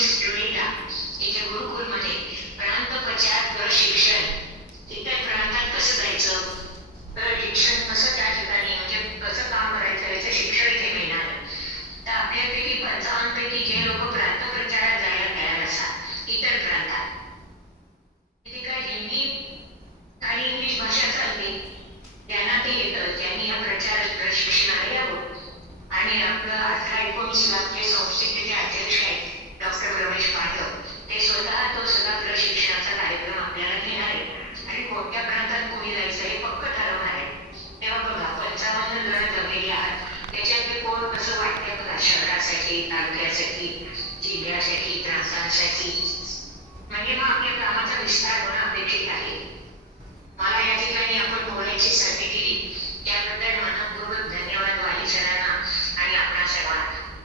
जुळीला इथे गुरुकुलमध्ये प्रांत प्रचार प्रशिक्षण, इतर प्रांतात कसं जायचं, शिक्षण कसं त्या ठिकाणी म्हणजे कसं काम करायचं याचं शिक्षण इथे मिळणार. तर आपल्यापैकी 55 पैकी जे लोक प्रांत प्रचारात जायला तयार असतात इतर प्रांतात, तिथे काय हिंदी आणि इंग्लिश भाषा चालते, त्यांना ते येतं, त्यांनी या प्रचार प्रशिक्षणाला यावं. आणि आपलं 18-19 जे संस्थेचे जे अध्यक्ष आहेत डॉक्टर रमेश पाठक, ते स्वतः तो सगळा प्रशिक्षणाचा कार्यक्रम आपल्याला घेणार आहे आणि कोणत्या प्रांतात कोणी जायचं हे पक्क ठरवणार आहे. तेव्हा बघा 55 जण जमलेले आहात, त्याच्यातले कोण कसं वाटतं बघा, शहरासाठी, तालुक्यासाठी, जिल्ह्यासाठी, प्रांतांसाठी